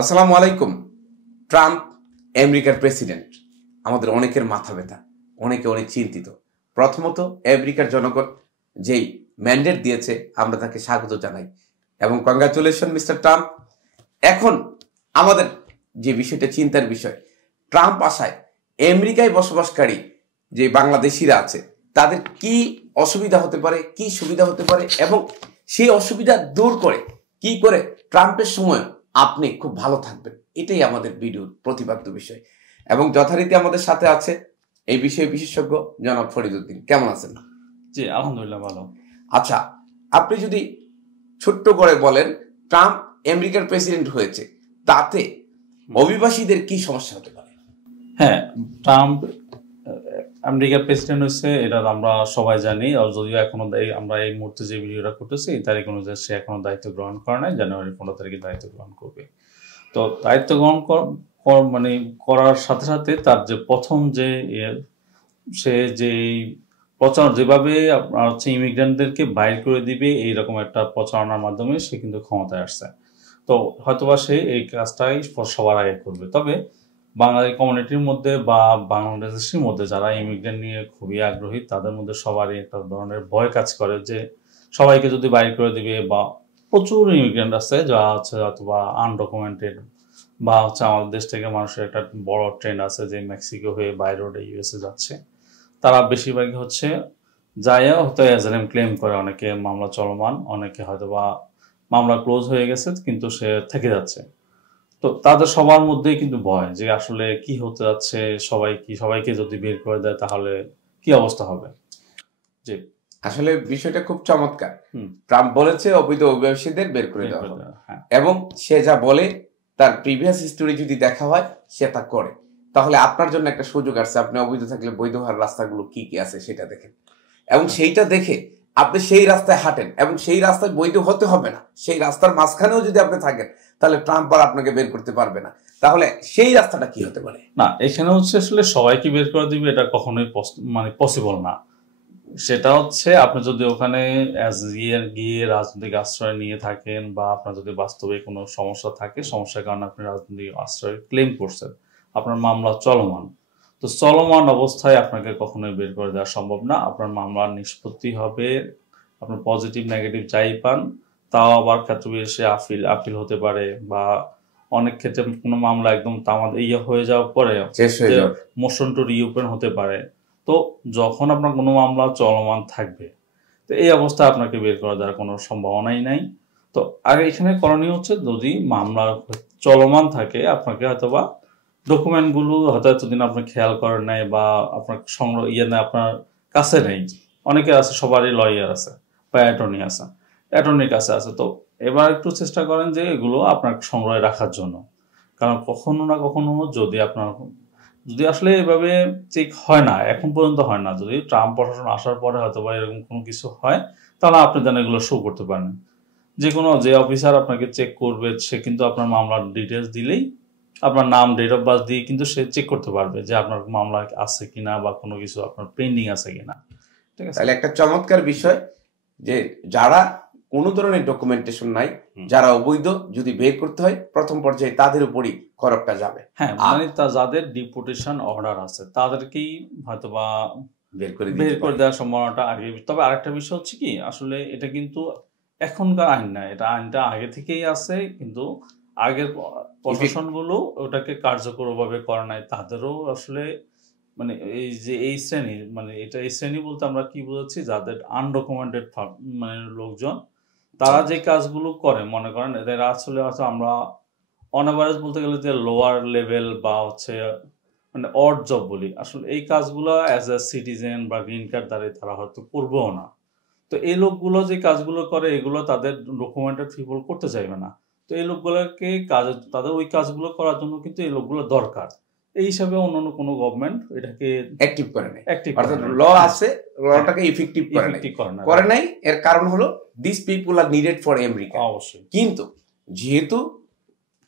আসসালামু আলাইকুম। ট্রাম্প আমেরিকার প্রেসিডেন্ট, আমাদের অনেকের মাথা ব্যথা, অনেকে অনেক চিন্তিত। প্রথমত আমেরিকার জনগণ যেই ম্যান্ডেট দিয়েছে আমরা তাকে স্বাগত জানাই এবং কংগ্রাচুলেশন মিস্টার ট্রাম্প। এখন আমাদের যে বিষয়টা চিন্তার বিষয়, ট্রাম্প আসায় আমেরিকায় বসবাসকারী যে বাংলাদেশিরা আছে তাদের কি অসুবিধা হতে পারে, কি সুবিধা হতে পারে এবং সেই অসুবিধা দূর করে কি করে ট্রাম্পের সময় আপনি খুব ভালো থাকবেন, এটাই আমাদের ভিডিওর প্রতিপাদ্য বিষয়। এবং যথারীতি আমাদের সাথে আছে এই বিষয়ে বিশেষজ্ঞ জনাব ফরিদউদ্দিন। কেমন আছেন? জি আলহামদুলিল্লাহ ভালো। আচ্ছা, আপনি যদি ছোট্ট করে বলেন, ট্রাম্প আমেরিকার প্রেসিডেন্ট হয়েছে, তাতে অভিবাসীদের কি সমস্যা হতে পারে? হ্যাঁ, ট্রাম্প আমেরিকার প্রেসিডেন্ট হচ্ছে, এটা আমরা সবাই জানি। আর যদিও এখনো আমরা এই মুহূর্তে যে ভিডিওটা করতেছি এই তারিখ অনুযায়ী সে এখনো দায়িত্ব গ্রহণ করে নাই, জানুয়ারি 15 তারিখে দায়িত্ব গ্রহণ করবে। তো দায়িত্ব গ্রহণ মানে করার সাথে সাথে তার যে প্রথম যে সে যে প্রচার যেভাবে আপনার হচ্ছে ইমিগ্রেন্টদেরকে বাইর করে দিবে এইরকম একটা প্রচারণার মাধ্যমে সে কিন্তু ক্ষমতায় আসছে। তো হয়তোবা সে এই কাজটাই সবার আগে করবে। তবে বাঙালি কমিউনিটির মধ্যে বা বাংলাদেশের মধ্যে যারা ইমিগ্রেন্ট নিয়ে খুবই আগ্রহী তাদের মধ্যে সবারই একটা ধরনের ভয় কাজ করে যে সবাইকে যদি বাইর করে দিবে, বা প্রচুর ইমিগ্রেন্ট আছে যা হচ্ছে অথবা আনডকুমেন্টেড, বা হচ্ছে আমাদের দেশ থেকে মানুষের একটা বড় ট্রেন্ড আছে যে মেক্সিকো হয়ে বাই রোডে ইউএসএ যাচ্ছে। তারা বেশিরভাগই হচ্ছে যাইয়া হয়তো অ্যাজাইলাম ক্লেম করে, অনেকে মামলা চলমান, অনেকে হয়তো বা মামলা ক্লোজ হয়ে গেছে কিন্তু সে থেকে যাচ্ছে। তো তাদের সবার মধ্যেই কিন্তু ভয় যে আসলে কি হতে যাচ্ছে, সবাইকে যদি বের করে দেয় তাহলে কি অবস্থা হবে। জি, আসলে বিষয়টা খুব চমৎকার। ট্রাম্প বলেছে অবৈধ অভিবাসীদের বের করে দেওয়া হবে, এবং সে যা বলে তার প্রিভিয়াস হিস্টোরি যদি দেখা হয় সে তা করে। তাহলে আপনার জন্য একটা সুযোগ আছে, আপনি অবৈধ থাকলে বৈধ হওয়ার রাস্তাগুলো কি কি আছে সেটা দেখেন, এবং সেইটা দেখে আপনি সেই রাস্তায় হাঁটেন, এবং সেই রাস্তায় বৈধ হতে হবে না, সেই রাস্তার মাঝখানেও যদি আপনি থাকেন তাহলে ট্রাম্প আর আপনাকে বের করতে পারবে না। তাহলে সেই রাস্তাটা কি হতে পারে? না, এখানে হচ্ছে আসলে সবাইকে বের করে দিবে এটা কখনোই মানে পসিবল না। সেটা হচ্ছে আপনি যদি ওখানে গিয়ে রাজনৈতিক আশ্রয় নিয়ে থাকেন, বা আপনার যদি বাস্তবে কোনো সমস্যা থাকে, সমস্যার কারণে আপনি রাজনৈতিক আশ্রয় ক্লেম করছেন, আপনার মামলা চলমান, তো চলমান অবস্থায় আপনাকে কখনোই বের করে দেওয়া সম্ভব না। আপনার মামলার নিষ্পত্তি হবে, আপনার পজিটিভ নেগেটিভ যাই পান, তাও আবার ক্ষেত্রে এসে আপিল হতে পারে, বা অনেক ক্ষেত্রে কোনো মামলা একদম হয়ে যাওয়ার পরে মোশন টু রিওপেন হতে পারে। তো যখন আপনার কোনো মামলা চলমান থাকবে, তো এই অবস্থায় আপনাকে বের করে দেওয়ার কোনো সম্ভাবনাই নাই। তো আর এখানে করণীয় হচ্ছে, যদি মামলা চলমান থাকে আপনাকে হয়তোবা ডকুমেন্টগুলো হয়তো এতদিন আপনি খেয়াল করেন নাই, বা আপনার সংগ্রহ নেই, আপনার কাছে নেই। অনেকে আছে, সবারই লয়ার আছে বা অ্যাটর্নি আছে, অ্যাটর্নির কাছে আছে। তো এবার একটু চেষ্টা করেন যে এগুলো আপনার সংগ্রহে রাখার জন্য, কারণ কখনো না কখনো যদি আসলে এভাবে চেক হয় না, এখন পর্যন্ত হয় না, যদি ট্রাম্প প্রশাসন আসার পরে হয়তো বা এরকম কোনো কিছু হয়, তাহলে আপনি যেন এগুলো শো করতে পারেন। যে অফিসার আপনাকে চেক করবে সে কিন্তু আপনার মামলার ডিটেলস দিলেই, আপনার নাম, ডেট অফ বার্থ দিয়ে কিন্তু সে চেক করতে পারবে যে আপনার মামলা আছে কিনা বা কোনো কিছু আপনার পেন্ডিং আছে কিনা। ঠিক আছে, তাহলে একটা চমৎকার বিষয় যে যারা কোনো ধরনের ডকুমেন্টেশন নাই, যারা অবৈধ, যদি বের করতে হয় প্রথম পর্যায়ে তাদের উপরই খরচটা যাবে। হ্যাঁ, মানে যাদের ডিপোর্টেশন অর্ডার আছে তাদেরকেই হয়তোবা বের করে দেওয়ার সম্ভাবনাটা আগে। তবে আরেকটা বিষয় হচ্ছে কি, আসলে এটা কিন্তু এখনকার আইন না, এটা আইনটা আগে থেকেই আছে, কিন্তু আগের প্রশাসনগুলো ওটাকে কার্যকরভাবে করে নাই। তাদেরও আসলে মানে এই শ্রেণীর, মানে এই শ্রেণী বলতে আমরা কি বোঝাচ্ছি, যাদের আনডকুমেন্টেড মানে লোকজন, তারা যে কাজগুলো করে, মনে করেন এদের আসলে আমরা অন এভারেজ বলতে গেলে যে লোয়ার লেভেল বা হচ্ছে মানে অড জব বলি, আসলে এই কাজগুলো অ্যাজ এ সিটিজেন বা গ্রিন কার্ড দ্বারা তারা হয়তো করবেও না। তো এই লোকগুলো যে কাজগুলো করে এগুলো তাদের ডকুমেন্টেড পিপল করতে চাইবে না। তো এই লোকগুলোকে তাদের ওই কাজগুলো করার জন্য কিন্তু এই লোকগুলো দরকার। এই হিসাবে অন্যান্য কোনো গভর্নমেন্ট এটাকে অ্যাক্টিভ করে নাই, অর্থাৎ ল আছে, লটাকে ইফেক্টিভ করে নাই। এর কারণ হলো this people are needed for America. অবশ্যই, কিন্তু যেহেতু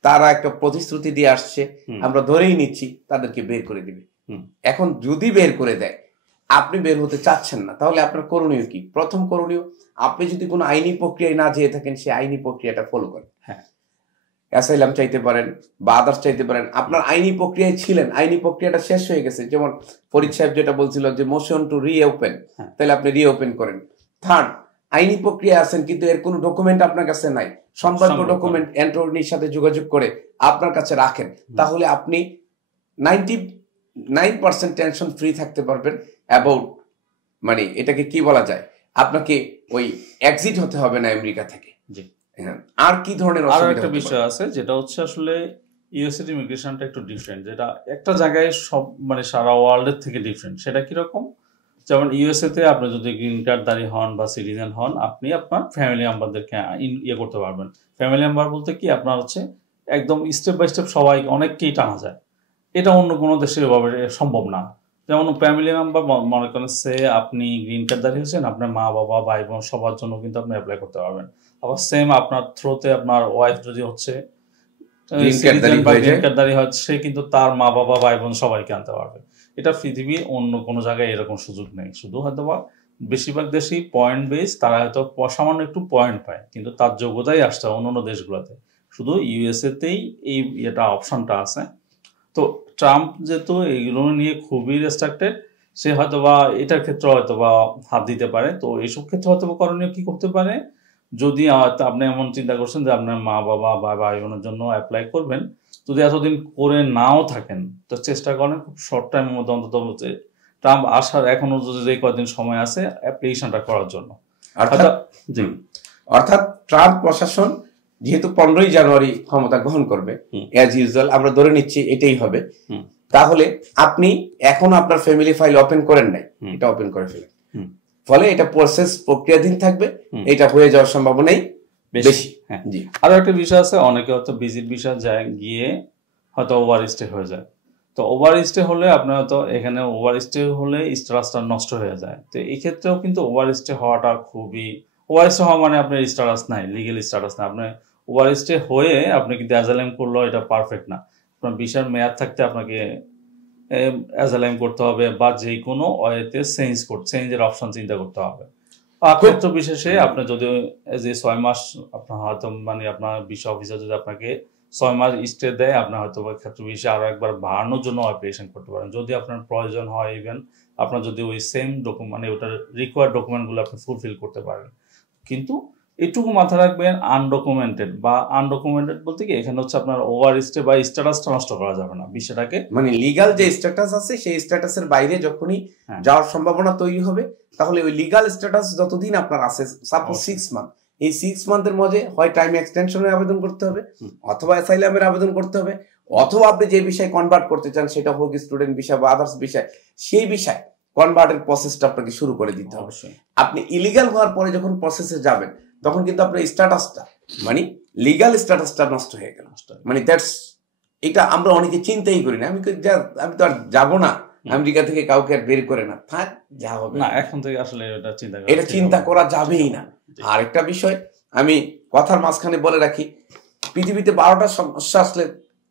তারা একটা প্রতিশ্রুতি দিয়ে আসছে, আমরা ধরেই নিচ্ছি তাদেরকে বের করে দিবে। এখন যদি বের করে দেয়, আপনি বের হতে চাচ্ছেন না, তাহলে আপনার করণীয় কি? প্রথম করণীয়, আপনি যদি কোনো আইনি প্রক্রিয়ায় না যেয়ে থাকেন, সে আইনি প্রক্রিয়াটা ফলো করেন। হ্যাঁ, অ্যাসাইলাম চাইতে পারেন বা আদার্স চাইতে পারেন। আপনার আইনি প্রক্রিয়ায় ছিলেন, আইনি প্রক্রিয়াটা শেষ হয়ে গেছে, যেমন ফরিদ সাহেব যেটা বলছিল যে মোশন টু রিওপেন, তাহলে আপনি রিওপেন করেন। থার্ড, আইনি প্রক্রিয়া আছেন কিন্তু এর কোনো ডকুমেন্ট আপনার কাছে নাই, সম্ভাব্য ডকুমেন্ট অ্যাটর্নির সাথে যোগাযোগ করে আপনার কাছে রাখেন, তাহলে আপনি 99% টেনশন ফ্রি থাকতে পারবেন অ্যাবাউট, মানে এটাকে কি বলা যায়, আপনাকে ওই এক্সিট হতে হবে না আমেরিকা থেকে। আর কি ধরনের একটা বিষয় আছে যেটা হচ্ছে আসলে ইউএসএ ইমিগ্রেশনটা একটু ডিফারেন্ট, যেটা একটা জায়গায় সব মানে সারা ওয়ার্ল্ডের থেকে ডিফারেন্ট। সেটা কিরকম, যেমন ইউএসএ তে আপনি যদি গ্রিন কার্ডধারী হন বা সিটিজেন হন, আপনি আপনার ফ্যামিলি মেম্বারদেরকে ইয়ে করতে পারবেন। ফ্যামিলি মেম্বার বলতে কি, আপনার হচ্ছে একদম স্টেপ বাই স্টেপ সবাই অনেককেই টানা যায়, এটা অন্য কোনো দেশে এভাবে সম্ভব না। যেমন ফ্যামিলি মেম্বার মনে করেন সে আপনি গ্রিন কার্ডধারী হয়েছেন, আপনার মা বাবা ভাই বোন সবার জন্য কিন্তু আপনি অ্যাপ্লাই করতে পারবেন। আবার সেম আপনার থ্রুতে আপনার ওয়াইফ যদি হচ্ছে গ্রিন কার্ডধারী হয়, সে কিন্তু তার মা বাবা ভাই বোন সবাইকে আনতে পারবে। এটা পৃথিবীর অন্য কোনো জায়গায় এরকম সুযোগ নেই। শুধু হয়তো বা বেশিরভাগ দেশেই পয়েন্ট বেস, তারা হয়তো সামান্য একটু পয়েন্ট পায়, কিন্তু তার যোগ্যতাই আসছে অন্য দেশগুলোতে। শুধু ইউএসএতেই এই এটা অপশনটা আছে। তো ট্রাম্প যেহেতু এগুলো নিয়ে খুবই রেস্ট্রিক্টেড, সে হয়তোবা এটার ক্ষেত্রে হয়তোবা হাত দিতে পারে। তো এইসব ক্ষেত্রে হয়তো করণীয় কি করতে পারে, যদি আপনি এমন চিন্তা করছেন যে আপনার মা বাবা বা ভাই বোনের জন্য অ্যাপ্লাই করবেন, যদি এতদিন করে নাও থাকেন, তো চেষ্টা করেন খুব শর্ট টাইমের মধ্যে অন্তত ট্রাম্প আসার এখনো যদি যে কয়েকদিন সময় আছে অ্যাপ্লিকেশনটা করার জন্য। অর্থাৎ ট্রাম্প প্রশাসন যেহেতু 15ই জানুয়ারি ক্ষমতা গ্রহণ করবে, অ্যাজ ইউজুয়াল আমরা ধরে নিচ্ছি এটাই হবে, তাহলে আপনি এখন আপনার ফ্যামিলি ফাইল ওপেন করেন নাই, এটা ওপেন করে ফেলেন, ফলে এটা প্রসেস প্রক্রিয়াধীন থাকবে, এটা হয়ে যাওয়ার সম্ভাবনাই বেশি। আরো একটা বিষয় আছে, অনেকে হয়তো ভিজিট ভিসা যায় গিয়ে হয়তো ওভার স্টে হয়ে যায়। তো ওভার স্টে হলে আপনার হয়তো এখানে ওভার স্টে হলে স্ট্যাটাসটা নষ্ট হয়ে যায়। তো এই ক্ষেত্রেও কিন্তু ওভার স্টে হওয়াটা খুবই, ওভার স্টে হওয়া মানে আপনার স্ট্যাটাস নাই, লিগেল স্ট্যাটাস নাই। আপনার ওভার স্টে হয়ে আপনি কিন্তু অ্যাজাইলাম করলেও এটা পারফেক্ট না। আপনার ভিসার মেয়াদ থাকতে আপনাকে অ্যাজাইলাম করতে হবে বা যে কোনো ওয়েতে চেঞ্জের অপশন চিন্তা করতে হবে। ক্ষেত্র বিশেষে আপনি যদি যে 6 মাস আপনার হয়তো মানে আপনার ভিসা অফিসার যদি আপনাকে 6 মাস স্টে দেয়, আপনার হয়তো ক্ষেত্র বিশেষে আরো একবার বাড়ানোর জন্য অ্যাপ্লিকেশন করতে পারেন যদি আপনার প্রয়োজন হয়। ইভেন আপনার যদি ওই সেম ডকুমেন্ট মানে ওটার রিকোয়ার্ড ডকুমেন্টগুলো আপনি ফুলফিল করতে পারেন। কিন্তু এটুকু মাথায় রাখবেন, আনডকুমেন্টেড বা আনডকুমেন্টেড বলতে কি, এখানে হচ্ছে আপনার ওভার স্টে বা স্ট্যাটাসটা নষ্ট করা যাবে না বিষয়টাকে, মানে লিগ্যাল যে স্ট্যাটাস আছে সেই স্ট্যাটাসের বাইরে যখনই যাওয়ার সম্ভাবনা তৈরি হবে, তাহলে ওই লিগ্যাল স্ট্যাটাস যতদিন আপনার আছে, সাপোজ 6 মান্থ, এই 6 মান্থের মধ্যে হয় টাইম এক্সটেনশনের আবেদন করতে হবে, অথবা অ্যাসাইলামের আবেদন করতে হবে, অথবা আপনি যে বিষয়ে কনভার্ট করতে চান সেটা হোক স্টুডেন্ট ভিসা বা আদার্স বিষয়, সেই বিষয় কনভার্টের প্রসেসটা আপনাকে শুরু করে দিতে হবে। আপনি ইলিগাল হওয়ার পরে যখন প্রসেসে যাবেন, তখন কিন্তু আপনার স্ট্যাটাসটা মানে লিগ্যাল স্ট্যাটাসটা নষ্ট হয়ে গেল। মানে দ্যাটস, এটা আমরা অনেকে চিন্তাই করি না। আমি তো আর যাবো না আমেরিকা থেকে, কাউকে আর বের করে না, থাক যা হবে না, এখন থেকে আসলে এটা চিন্তা করা যাবেই না। আর একটা বিষয় আমি কথার মাঝখানে বলে রাখি, পৃথিবীতে 12টা সমস্যা আসলে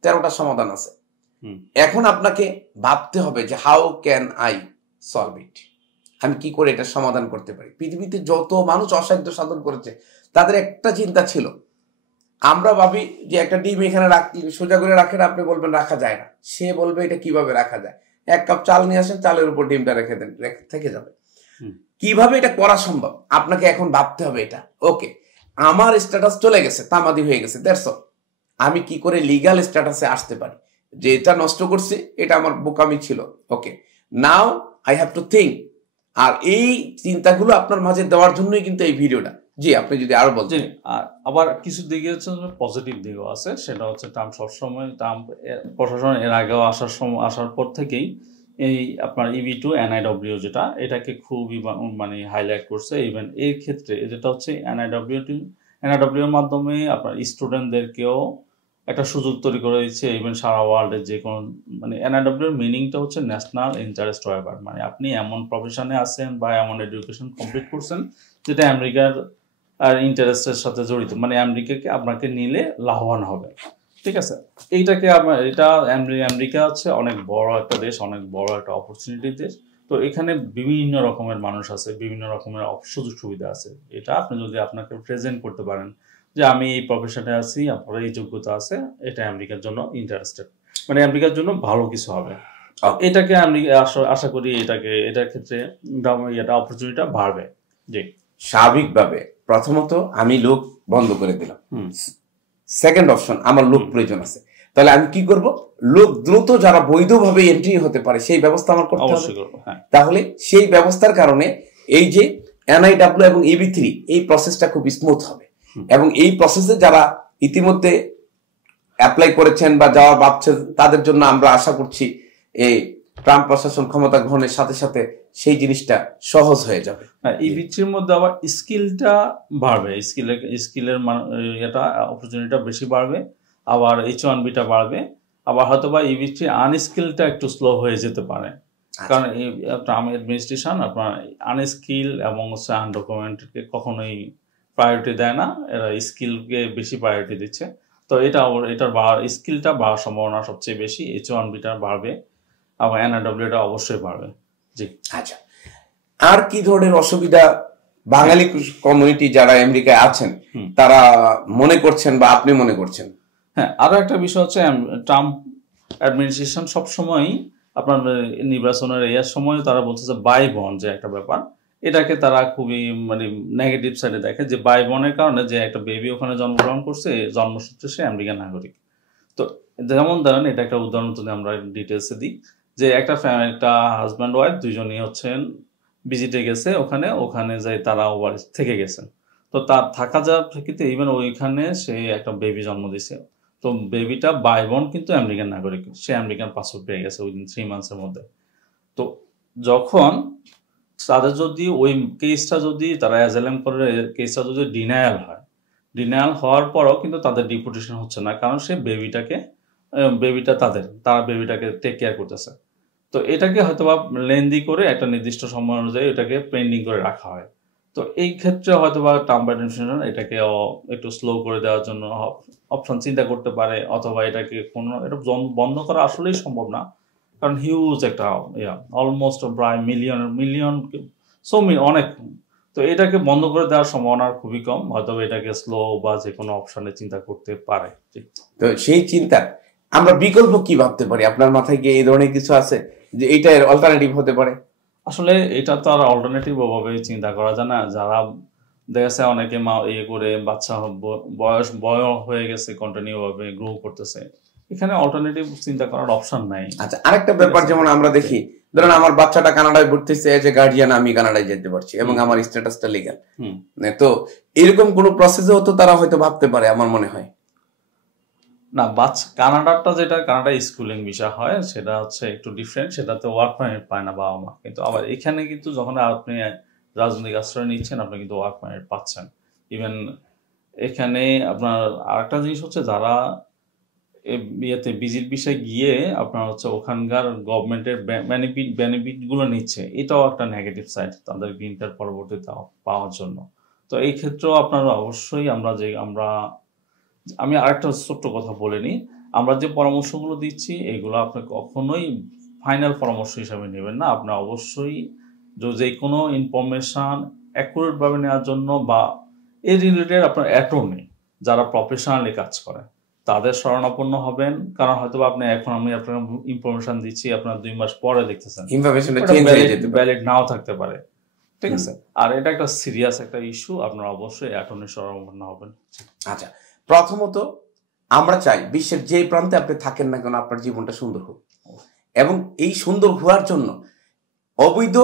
13টা সমাধান আছে। এখন আপনাকে ভাবতে হবে যে how can I solve it, আমি কি করে এটা সমাধান করতে পারি। পৃথিবীতে যত মানুষ অসাধ্য সাধন করেছে, তাদের একটা চিন্তা ছিল, আমরা ভাবি যে একটা ডিম এখানে সোজা করে রাখেন, আপনি বলবেন রাখা যায় না, সে বলবে এটা কিভাবে রাখা যায়, 1 কাপ চাল নিয়ে আসেন, চালের উপর ডিমটা রেখে দেন, থেকে যাবে। কিভাবে এটা করা সম্ভব, আপনাকে এখন ভাবতে হবে এটা, ওকে আমার স্ট্যাটাস চলে গেছে, তামাদি হয়ে গেছে, দ্যাটস অল, আমি কি করে লিগ্যাল স্ট্যাটাসে আসতে পারি, যে এটা নষ্ট করছি, এটা আমার বোকামি ছিল, okay now I have to think. আর এই চিন্তাগুলো আপনার মাঝে দেওয়ার জন্যই কিন্তু এই ভিডিওটা। জি, আপনি যদি আরো বলছেন। আবার কিছু দিকে হচ্ছে পজিটিভ দিকও আছে, সেটা হচ্ছে ট্রাম্প সবসময়, ট্রাম্প প্রশাসন এর আগেও আসার পর থেকেই এই আপনার EB2 NIW যেটা, এটাকে খুবই মানে হাইলাইট করছে। ইভেন এর ক্ষেত্রে যেটা হচ্ছে NIW এর মাধ্যমে আপনার স্টুডেন্টদেরকেও একটা সুযোগ তৈরি করে দিচ্ছে। ইভেন সারা ওয়ার্ল্ডের যে কোনো মানে NIW এর মিনিংটা হচ্ছে ন্যাশনাল ইন্টারেস্ট ওয়েভার, মানে আপনি এমন প্রফেশনে আছেন বা এমন এডুকেশন কমপ্লিট করছেন যেটা আমেরিকার আর ইন্টারেস্টের সাথে জড়িত, মানে আমেরিকাকে আপনাকে নিলে লাভবান হবে। ঠিক আছে, এইটাকে এটা আমেরিকা হচ্ছে অনেক বড় একটা দেশ, অনেক বড় একটা অপরচুনিটি দেশ। তো এখানে বিভিন্ন রকমের মানুষ আছে, বিভিন্ন রকমের সুযোগ সুবিধা আছে। এটা আপনি যদি আপনাকে প্রেজেন্ট করতে পারেন যে আমি এই প্রফেশনে আছি, আপনার এই যোগ্যতা আছে, এটা আমেরিকার জন্য ইন্টারেস্টেড, মানে আমেরিকার জন্য ভালো কিছু হবে। এটাকে আমি আশা করি এটার ক্ষেত্রে এটা অপরচুনিটিটা বাড়বে। জি, স্বাভাবিকভাবে প্রথমত আমি লোক বন্ধ করে দিলাম, সেকেন্ড অপশন আমার লোক প্রয়োজন আছে, তাহলে আমি কি করব, লোক দ্রুত যারা বৈধভাবে এন্ট্রি হতে পারে সেই ব্যবস্থা আমার করতে হবে। তাহলে সেই ব্যবস্থার কারণে এই যে NIW এবং EB3 এই প্রসেসটা খুব স্মুথ হবে, এবং এই প্রসেসে যারা ইতিমধ্যে অ্যাপ্লাই করেছেন বা যাওয়া ভাবছেন তাদের জন্য আমরা আশা করছি এই ট্রাম্প প্রশাসন ক্ষমতা গ্রহণের সাথে সাথে সেই জিনিসটা সহজ হয়ে যাবে। EB3-র মধ্যে আবার স্কিলটা বাড়বে, স্কিলের এটা অপরচুনিটিটা বেশি বাড়বে, আবার H1B-টা বাড়বে, আবার হয়তো বা EB3 আনস্কিলটা একটু স্লো হয়ে যেতে পারে, কারণ ট্রাম্প অ্যাডমিনিস্ট্রেশন আপনার আনস্কিল এবং আনডকুমেন্টেডকে কখনোই প্রায়োরিটি দেয় না, এরা স্কিলকে বেশি প্রায়োরিটি দিচ্ছে। তো এটার স্কিলটা বাড়ার সম্ভাবনা সবচেয়ে বেশি, H1B-টা বাড়বে, এবং NIW-টা অবশ্যই বাড়বে। জি, আচ্ছা, আর কি ধরনের অসুবিধা বাঙালি কমিউনিটি যারা আমেরিকায় আছেন তারা মনে করছেন বা আপনি মনে করছেন? হ্যাঁ, আরো একটা বিষয় হচ্ছে ট্রাম্প অ্যাডমিনিস্ট্রেশন সবসময় আপনার নির্বাচনের এই সময় তারা বলছে যে বাই বন্ড যে একটা ব্যাপার, এটাকে তারা খুবই মানে নেগেটিভ সাইডে দেখে, যে বাই বন্ডের কারণে যে একটা বেবি ওখানে জন্মগ্রহণ করছে, জন্মসূত্রে সে আমেরিকান নাগরিক। তো যেমন ধরেন, এটা একটা উদাহরণ যদি আমরা ডিটেলসে দিই, যে একটা হাজব্যান্ড ওয়াইফ দুজনই হচ্ছেন ভিজিটে গেছে, ওখানে যাই তারা ওভার থেকে গেছেন, তো তার থাকা যাওয়ার প্রেক্ষিতে ইভেন ওইখানে সে একটা বেবি জন্ম দিছে, তো বেবিটা বাই বন্ড কিন্তু আমেরিকান নাগরিক, সে আমেরিকান পাসপোর্ট পেয়ে গেছে উইদিন 3 মান্থসের মধ্যে। তো যখন তাদের যদি ওই কেসটা যদি তারা অ্যাজাইলাম করে, কেসটা যদি ডিনায়াল হওয়ার পরও কিন্তু তাদের ডিপোর্টেশন হচ্ছে না, কারণ সে বেবিটা তারা বেবিটাকে টেক কেয়ার করতেছে। তো এটাকে হয়তো বা লেন্দি করে একটা নির্দিষ্ট সময় অনুযায়ী এটাকে পেন্ডিং করে রাখা হয়। তো এই ক্ষেত্রে হয়তো বা ট্রাম্প অ্যাডমিনিস্ট্রেশন এটাকে একটু স্লো করে দেওয়ার জন্য অপশন চিন্তা করতে পারে, অথবা এটাকে এটা বন্ধ করা আসলেই সম্ভব না, কারণ হিউজ একটা অলমোস্ট প্রায় মিলিয়ন অনেক, তো এটাকে বন্ধ করে দেওয়ার সম্ভাবনা খুবই কম, হয়তো এটাকে স্লো বা যে কোনো অপশনে চিন্তা করতে পারে। তো সেই চিন্তা আমরা বিকল্প কি ভাবতে পারি? আপনার মাথায় কি এই ধরনের কিছু আছে যে এটা এর অল্টারনেটিভ হতে পারে? আসলে এটা তো আর অল্টারনেটিভ ভাবে চিন্তা করা যায় না, যারা দেখা যাচ্ছে অনেকে করে বাচ্চা বয়স হয়ে গেছে, কন্টিনিউ ভাবে গ্রো করতেছে, এখানে অল্টারনেটিভ চিন্তা করার অপশন নাই। আচ্ছা, আরেকটা ব্যাপার যেমন আমরা দেখি, ধরেন আমার বাচ্চাটা কানাডায় ভর্তিছে, এজ এ গার্ডিয়ান আমি কানাডায় যেতে পারছি এবং আমার স্ট্যাটাসটা লিগ্যাল, তো এরকম কোন প্রসেসেও তো তারা হয়তো ভাবতে পারে আমার মনে হয়। না, কানাডা স্কুলিং বিষয় হয়, সেটা হচ্ছে একটু ডিফারেন্ট, সেটাতে ওয়ার্ক পারমিট পায় না বাবা মা, কিন্তু আবার এখানে কিন্তু যখন আপনি রাজনৈতিক আশ্রয় নিচ্ছেন আপনি কিন্তু ওয়ার্ক পারমিট পাচ্ছেন। ইভেন এখানে আপনার আরেকটা জিনিস হচ্ছে, যারা ভিজিট বিষয়ে গিয়ে আপনার হচ্ছে ওখানকার গভর্নমেন্টের বেনিফিট গুলো নিচ্ছে, এটাও একটা নেগেটিভ সাইড তাদের গ্রিন কার্ড পরবর্তীতে পাওয়ার জন্য। তো এই ক্ষেত্রেও আপনারা অবশ্যই আমি আরেকটা ছোট্ট কথা বলে নিই, আমরা যে পরামর্শগুলো দিচ্ছি এগুলো আপনি কখনোই ফাইনাল পরামর্শ হিসাবে নেবেন না। আপনি অবশ্যই যে কোনো ইনফরমেশন অ্যাকুরেট ভাবে নেওয়ার জন্য বা এই রিলেটেড আপনার অ্যাটর্নি যারা প্রফেশনালি কাজ করে তাদের শরণাপন্ন হবেন, কারণ হয়তো আপনি এখন আমি আপনার ইনফরমেশন দিচ্ছি, আপনার 2 মাস পরে দেখতেছেন ভ্যালিড নাও থাকতে পারে, ঠিক আছে? আর এটা একটা সিরিয়াস একটা ইস্যু, আপনারা অবশ্যই অ্যাটর্নি শরণাপন্ন হবেন। আচ্ছা, প্রথমত আমরা চাই বিশ্বের যে প্রান্তে আপনি থাকেন না কেন আপনার জীবনটা সুন্দর হোক, এবং এই সুন্দর হওয়ার জন্য অবৈধ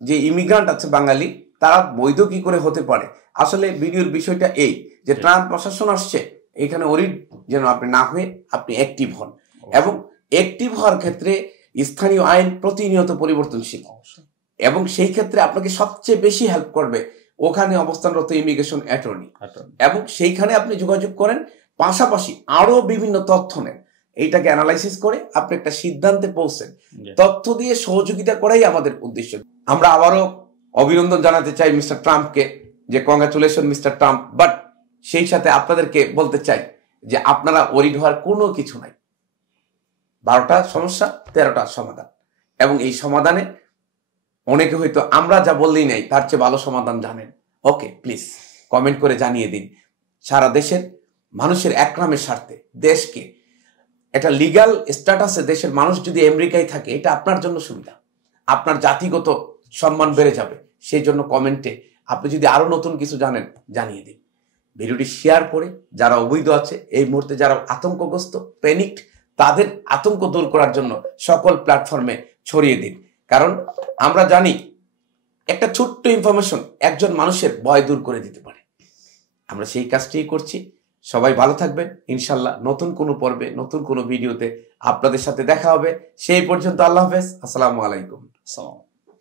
যে ইমিগ্রান্ট আছে বাঙালি, তারা বৈধ কি করে হতে পারে? আসলে ভিডিওর বিষয়টা এই যে ট্রাম্প প্রশাসন আসছে, এখানে ওরিড যেন আপনি না হয়ে আপনি অ্যাক্টিভ হন, এবং অ্যাক্টিভ হওয়ার ক্ষেত্রে স্থানীয় আইন প্রতিনিয়ত পরিবর্তনশীল, এবং সেই ক্ষেত্রে আপনাকে সবচেয়ে বেশি হেল্প করবে ওখানে অবস্থানরত ইমিগ্রেশন অ্যাটর্নি, এবং সেইখানে আপনি যোগাযোগ করেন, পাশাপাশি আরো বিভিন্ন তথ্য নেন, এইটাকে অ্যানালাইসিস করে আপনি একটা সিদ্ধান্তে পৌঁছেন। তথ্য দিয়ে সহযোগিতা করাই আমাদের উদ্দেশ্য। আমরা আবারও অভিনন্দন জানাতে চাই মিস্টার ট্রাম্পকে, যে কংগ্রাচুলেশন মিস্টার ট্রাম্প, বাট সেই সাথে আপনাদেরকে বলতে চাই যে আপনারা ওরিড হওয়ার কোনো কিছু নাই। 12টা সমস্যা 13টা সমাধান, এবং এই সমাধানে অনেকে হয়তো আমরা যা বললেই নাই তার চেয়ে ভালো সমাধান জানেন। ওকে, প্লিজ কমেন্ট করে জানিয়ে দিন। সারা দেশের মানুষের একরামের স্বার্থে দেশকে একটা লিগ্যাল স্ট্যাটাসে দেশের মানুষ যদি আমেরিকায় থাকে, এটা আপনার জন্য সুবিধা, আপনার জাতিগত সম্মান বেড়ে যাবে। সেই জন্য কমেন্টে আপনি যদি আরো নতুন কিছু জানেন জানিয়ে দিন। ভিডিওটি শেয়ার করে যারা অবৈধ আছে, এই মুহূর্তে যারা আতঙ্কগ্রস্ত, প্যানিকড, তাদের আতঙ্ক দূর করার জন্য সকল প্ল্যাটফর্মে ছড়িয়ে দিন। কারণ আমরা জানি একটা ছোট্ট ইনফরমেশন একজন মানুষের ভয় দূর করে দিতে পারে। আমরা সেই কাজটাই করছি। সবাই ভালো থাকবেন। ইনশাল্লাহ নতুন কোনো পর্বে, নতুন কোনো ভিডিওতে আপনাদের সাথে দেখা হবে। সেই পর্যন্ত আল্লাহ হাফেজ। আসসালামু আলাইকুম। আসসালাম।